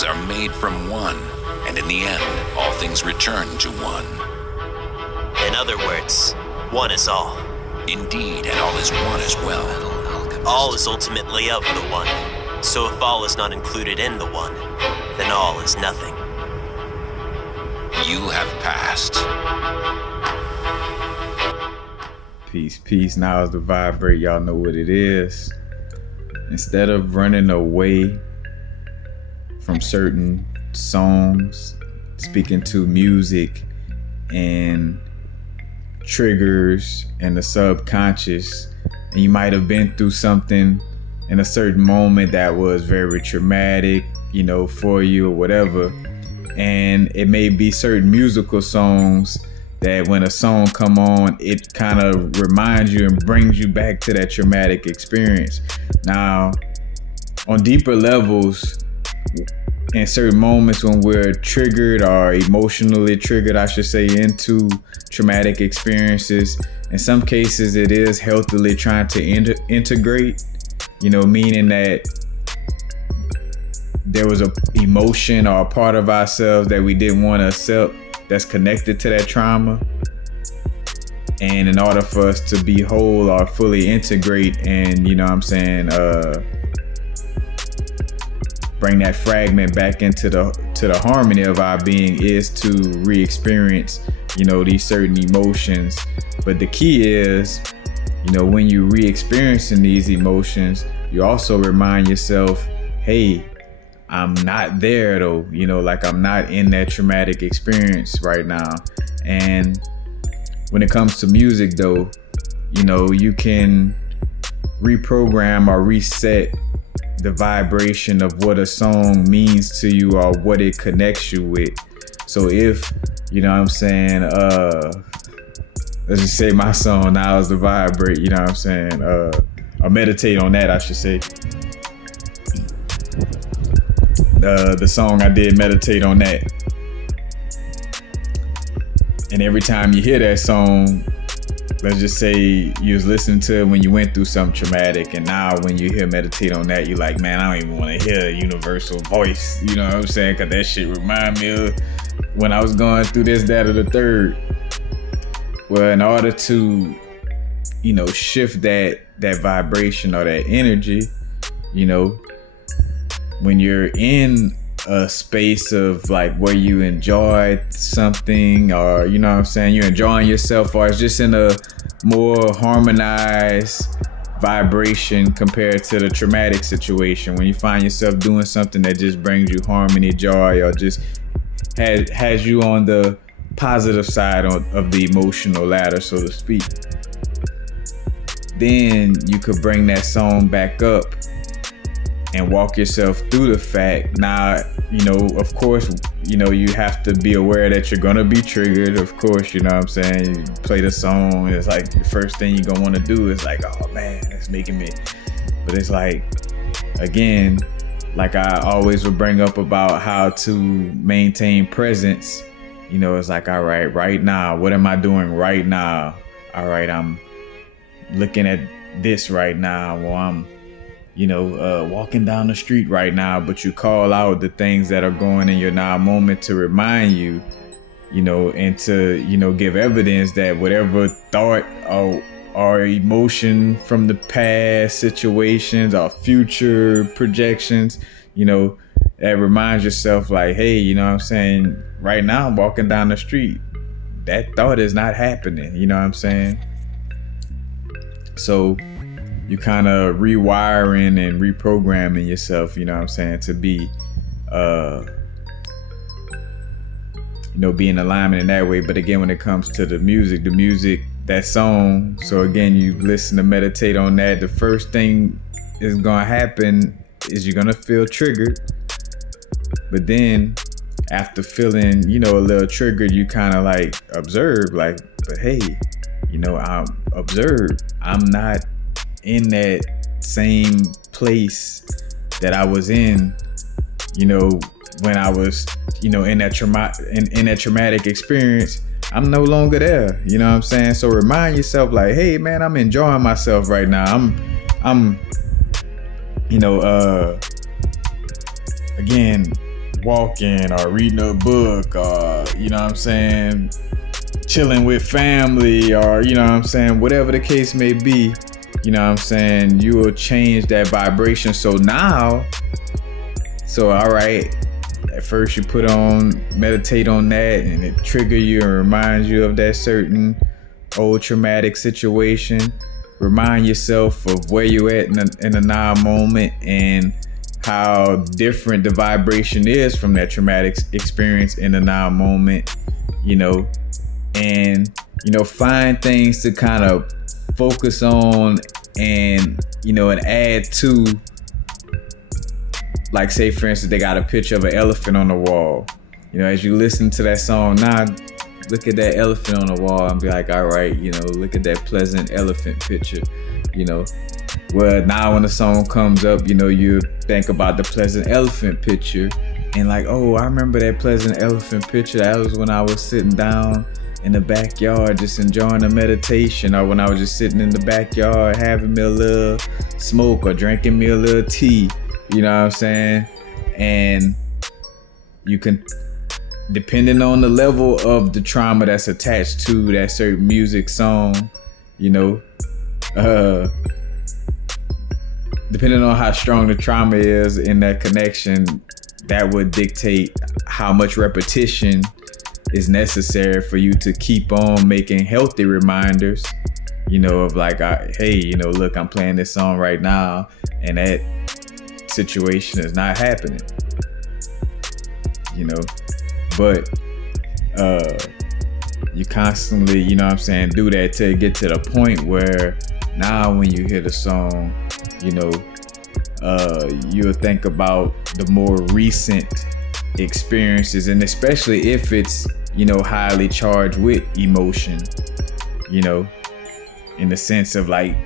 things are made from one, and in the end, all things return to one. In other words, one is all. Indeed, and all is one as well. All is ultimately of the one. So if all is not included in the one, then all is nothing. You have passed. Peace. Now is the vibrate. Y'all know what it is. Instead of running away from certain songs, speaking to music and triggers and the subconscious, and you might have been through something in a certain moment that was very traumatic, for you or whatever. And it may be certain musical songs that when a song come on, it kind of reminds you and brings you back to that traumatic experience. Now, on deeper levels, in certain moments when we're triggered or emotionally triggered, I should say, into traumatic experiences, in some cases it is healthily trying to integrate, meaning that there was a emotion or a part of ourselves that we didn't want to accept that's connected to that trauma. And in order for us to be whole or fully integrate and, bring that fragment back into the harmony of our being is to re-experience, these certain emotions. But the key is, when you re-experiencing these emotions, you also remind yourself, hey, I'm not there though, I'm not in that traumatic experience right now. And when it comes to music though, you can reprogram or reset the vibration of what a song means to you or what it connects you with. So if, let's just say my song Now Is the Vibrate, or meditate on that, I should say. The song I did, meditate on that. And every time you hear that song, let's just say you was listening to it when you went through something traumatic, and now when you hear meditate on that, you're like, man, I don't even want to hear a universal voice. You know what I'm saying? Because that shit remind me of when I was going through this, that, or the third. Well, in order to, shift that vibration or that energy, when you're in a space of like where you enjoyed something or, you're enjoying yourself, or it's just in a more harmonized vibration compared to the traumatic situation. When you find yourself doing something that just brings you harmony, joy, or just has you on the positive side of the emotional ladder, so to speak, then you could bring that song back up and walk yourself through the fact. Now, of course, you have to be aware that you're gonna be triggered. Of course, you play the song, it's like the first thing you're gonna want to do is like, oh man, it's making me. But it's like, again, like I always would bring up about how to maintain presence. It's like, all right now, what am I doing right now? All right, I'm looking at this right now, or I'm walking down the street right now, but you call out the things that are going in your now moment to remind you, and to, give evidence that whatever thought or emotion from the past situations or future projections, that reminds yourself like, hey, right now I'm walking down the street. That thought is not happening, So you kind of rewiring and reprogramming yourself, to be, be in alignment in that way. But again, when it comes to the music, that song, so again, you listen to meditate on that, the first thing is going to happen is you're going to feel triggered. But then after feeling, a little triggered, you kind of like observe, like, but hey, I'm observed. I'm not in that same place that I was in, when I was, in that traumatic experience. I'm no longer there, So remind yourself like, hey man, I'm enjoying myself right now. I'm again, walking or reading a book or, you know what I'm saying, chilling with family or, you know what I'm saying, whatever the case may be, you know what I'm saying, you will change that vibration. So now, all right, at first you meditate on that and it trigger you and reminds you of that certain old traumatic situation. Remind yourself of where you at in the now moment and how different the vibration is from that traumatic experience in the now moment, you know, and, you know, find things to kind of focus on and, you know, and add to. Like, say, for instance, they got a picture of an elephant on the wall. You know, as you listen to that song, now look at that elephant on the wall and be like, all right, you know, look at that pleasant elephant picture, you know. Well, now when the song comes up, you know, you think about the pleasant elephant picture and like, oh, I remember that pleasant elephant picture. That was when I was sitting down in the backyard just enjoying a meditation, or when I was just sitting in the backyard having me a little smoke or drinking me a little tea. You know what I'm saying? And you can, depending on the level of the trauma that's attached to that certain music song, you know, depending on how strong the trauma is in that connection, that would dictate how much repetition is necessary for you to keep on making healthy reminders, you know, of like, hey, you know, look, I'm playing this song right now and that situation is not happening, you know. But you constantly, you know what I'm saying, do that till you get to the point where now when you hear the song, you know, you'll think about the more recent experiences, and especially if it's, you know, highly charged with emotion, you know, in the sense of like,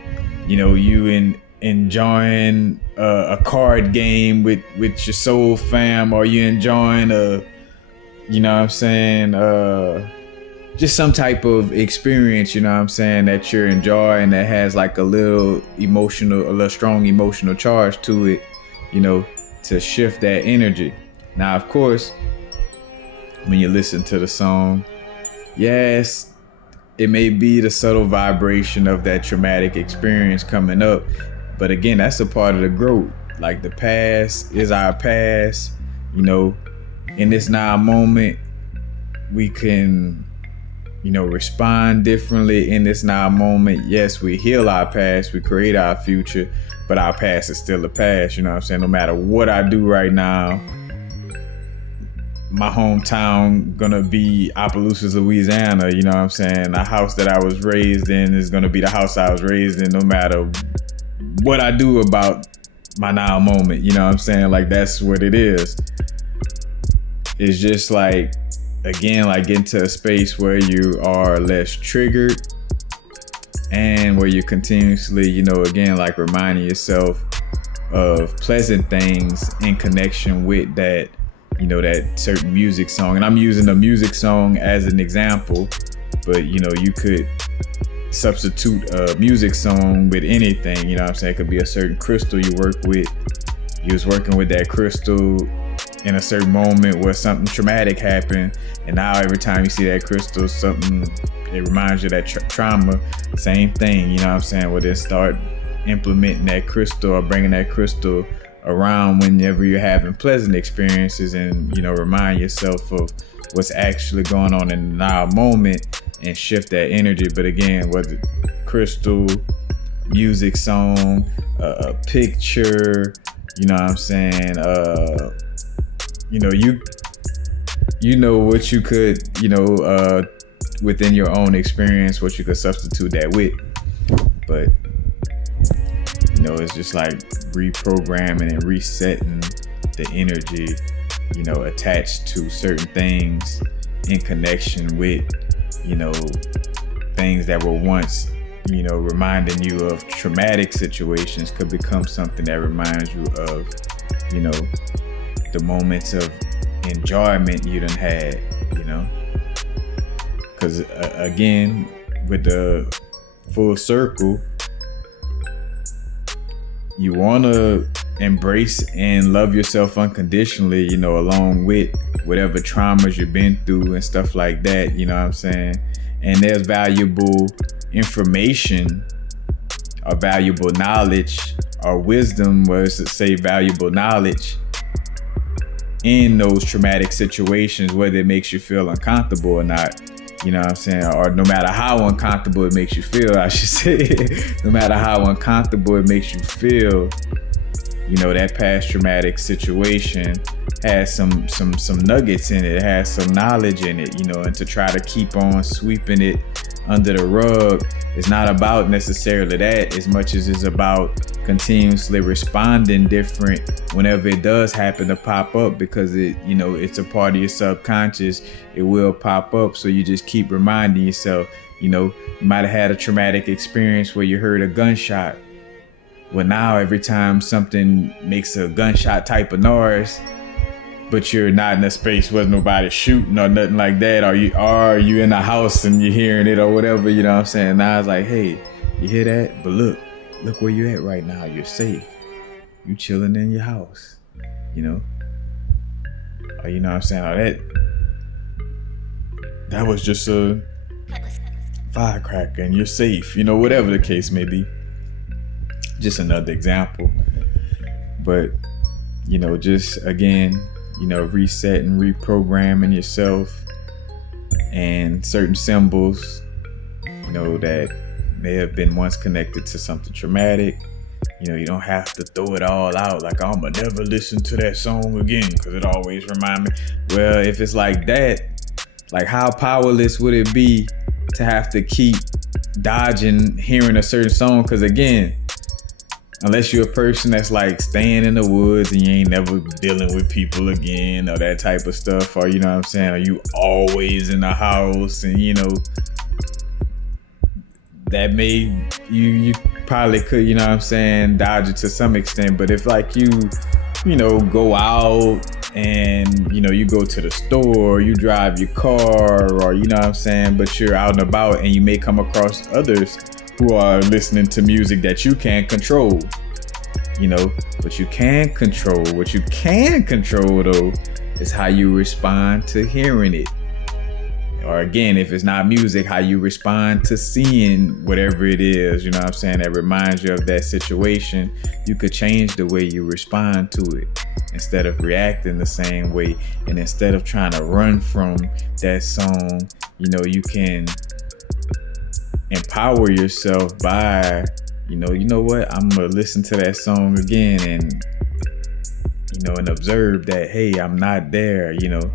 you know, you enjoying a card game with your soul fam, or you enjoying you know what I'm saying, just some type of experience, you know what I'm saying, that you're enjoying that has like a little strong emotional charge to it, you know, to shift that energy. Now, of course, when you listen to the song, yes, it may be the subtle vibration of that traumatic experience coming up, but again, that's a part of the growth. Like, the past is our past, you know. In this now moment, we can, you know, respond differently in this now moment. Yes, we heal our past, we create our future, but our past is still the past, you know what I'm saying? No matter what I do right now, my hometown gonna be Opelousas, Louisiana, you know what I'm saying? The house that I was raised in is gonna be the house I was raised in, no matter what I do about my now moment, you know what I'm saying? Like, that's what it is. It's just like, again, like getting to a space where you are less triggered and where you continuously, you know, again, like reminding yourself of pleasant things in connection with that, you know, that certain music song. And I'm using a music song as an example, but, you know, you could substitute a music song with anything, you know what I'm saying? It could be a certain crystal you work with. You was working with that crystal in a certain moment where something traumatic happened, and now every time you see that crystal, it reminds you of that trauma. Same thing, you know what I'm saying? Where they start implementing that crystal or bringing that crystal around whenever you're having pleasant experiences, and, you know, remind yourself of what's actually going on in the now moment and shift that energy. But again, whether crystal, music song, a picture, you know what I'm saying, you know, you know what you could, you know, within your own experience, what you could substitute that with. But, you know, it's just like reprogramming and resetting the energy, you know, attached to certain things in connection with, you know, things that were once, you know, reminding you of traumatic situations could become something that reminds you of, you know, the moments of enjoyment you done had, you know. Because again, with the full circle, you want to embrace and love yourself unconditionally, you know, along with whatever traumas you've been through and stuff like that, you know what I'm saying? And there's valuable information or valuable knowledge or wisdom, was to say valuable knowledge, in those traumatic situations, whether it makes you feel uncomfortable or not. You know what I'm saying? Or no matter how uncomfortable it makes you feel, I should say. No matter how uncomfortable it makes you feel, you know, that past traumatic situation has some nuggets in it. It has some knowledge in it, you know, and to try to keep on sweeping it under the rug, it's not about necessarily that as much as it's about continuously responding different whenever it does happen to pop up, because it, you know, it's a part of your subconscious. It will pop up, so you just keep reminding yourself. You know, you might have had a traumatic experience where you heard a gunshot. Well, now every time something makes a gunshot type of noise, but you're not in a space where nobody shooting or nothing like that, or you in a house and you're hearing it or whatever, you know what I'm saying? Now it's like, hey, you hear that? But look where you at right now. You're safe. You chilling in your house, you know? Or you know what I'm saying? Or that was just a firecracker and you're safe, you know, whatever the case may be. Just another example. But, you know, just again, you know, resetting, reprogramming yourself, and certain symbols, you know, that may have been once connected to something traumatic. You know, you don't have to throw it all out like, I'm gonna never listen to that song again because it always reminds me. Well, if it's like that, like how powerless would it be to have to keep dodging hearing a certain song? Because again, unless you're a person that's like staying in the woods and you ain't never dealing with people again or that type of stuff, or you know what I'm saying, or you always in the house, and you know, that may, you probably could, you know what I'm saying, dodge it to some extent. But if like you know, go out and, you know, you go to the store, you drive your car, or you know what I'm saying, but you're out and about and you may come across others who are listening to music that you can't control, you know. What you can control though, is how you respond to hearing it. Or again, if it's not music, how you respond to seeing whatever it is, you know what I'm saying, that reminds you of that situation. You could change the way you respond to it instead of reacting the same way. And instead of trying to run from that song, you know, you can empower yourself by, you know what, I'm gonna listen to that song again, and you know, and observe that, hey, I'm not there, you know.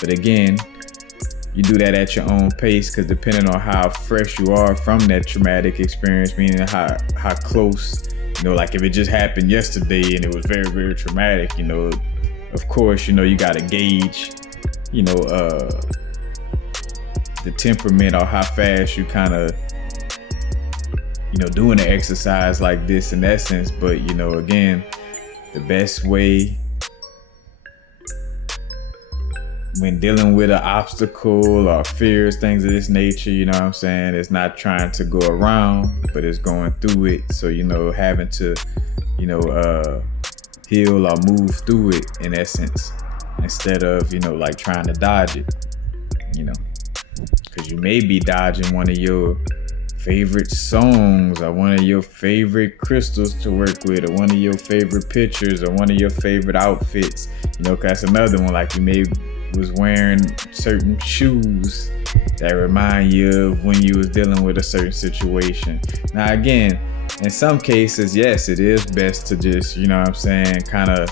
But again, you do that at your own pace, because depending on how fresh you are from that traumatic experience, meaning how close, you know, like if it just happened yesterday and it was very, very traumatic, you know, of course, you know, you gotta gauge, you know, the temperament, or how fast you kind of, you know, doing an exercise like this in that sense. But, you know, again, the best way when dealing with an obstacle or fears, things of this nature, you know what I'm saying, it's not trying to go around, but it's going through it. So, you know, having to, you know, heal or move through it in essence, instead of, you know, like trying to dodge it, you know, because you may be dodging one of your favorite songs, or one of your favorite crystals to work with, or one of your favorite pictures, or one of your favorite outfits, you know, because that's another one. Like you may was wearing certain shoes that remind you of when you was dealing with a certain situation. Now again, in some cases, yes, it is best to just, you know what I'm saying, kind of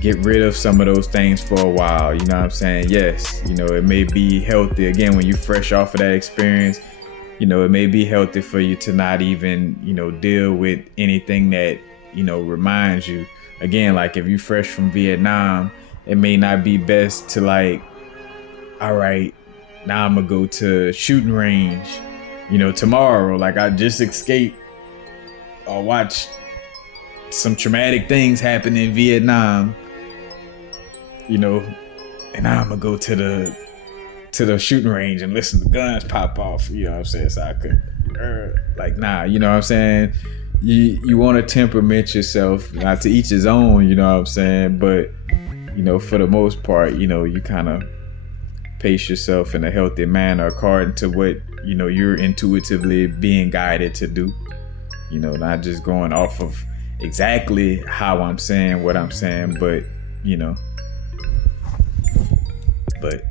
get rid of some of those things for a while, you know what I'm saying. Yes, you know, it may be healthy, again, when you fresh off of that experience, you know, it may be healthy for you to not even, you know, deal with anything that, you know, reminds you. Again, like if you fresh from Vietnam, it may not be best to like, all right, now I'm gonna go to shooting range, you know, tomorrow. Like I just escaped or watch some traumatic things happen in Vietnam, you know, and now I'm gonna go to the shooting range and listen to guns pop off, you know what I'm saying? So I could, like, nah, you know what I'm saying? you want to temperament yourself, not to each his own, you know what I'm saying? But, you know, for the most part, you know, you kind of pace yourself in a healthy manner according to what, you know, you're intuitively being guided to do. You know, not just going off of exactly how I'm saying what I'm saying, but, you know, but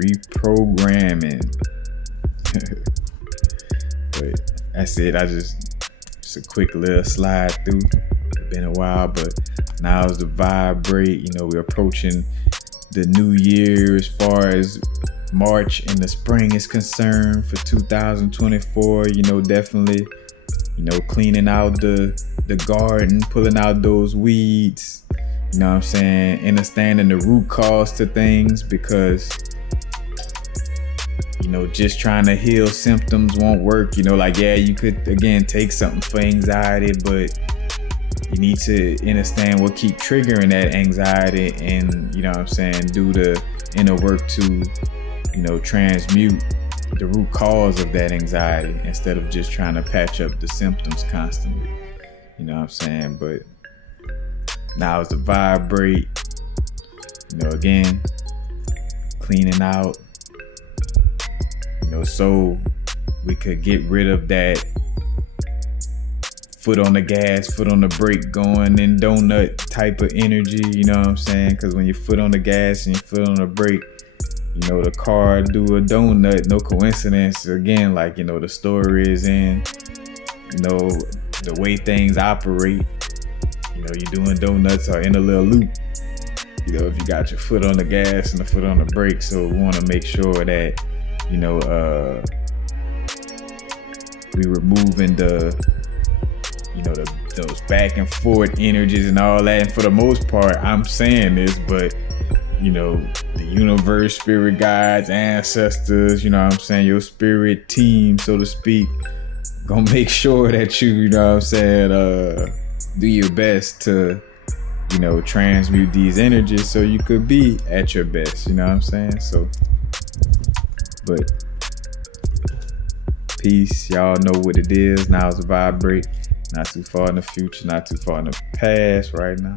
reprogramming. But that's it. Just a quick little slide through. Been a while, but now it's the vibrate. You know, we're approaching the new year as far as March and the spring is concerned for 2024. You know, definitely, you know, cleaning out the garden, pulling out those weeds. You know what I'm saying? Understanding the root cause to things, because, you know, just trying to heal symptoms won't work. You know, like, yeah, you could, again, take something for anxiety, but you need to understand what keep triggering that anxiety and, you know what I'm saying, do the inner work to, you know, transmute the root cause of that anxiety instead of just trying to patch up the symptoms constantly. You know what I'm saying? But now it's the vibrate, you know, again, cleaning out, you know, so we could get rid of that foot on the gas, foot on the brake, going in donut type of energy, you know what I'm saying? Because when your foot on the gas and your foot on the brake, you know, the car do a donut, no coincidence. Again, like, you know, the story is in, you know, the way things operate. You know, you're doing donuts are in a little loop. You know, if you got your foot on the gas and the foot on the brake, so we want to make sure that, you know, we removing the, you know, those back and forth energies and all that. And for the most part, I'm saying this, but, you know, the universe, spirit guides, ancestors, you know what I'm saying, your spirit team, so to speak, gonna make sure that you know what I'm saying, do your best to, you know, transmute these energies so you could be at your best, you know what I'm saying? So, but peace, y'all know what it is. Now it's a vibrate. Not too far in the future, not too far in the past right now.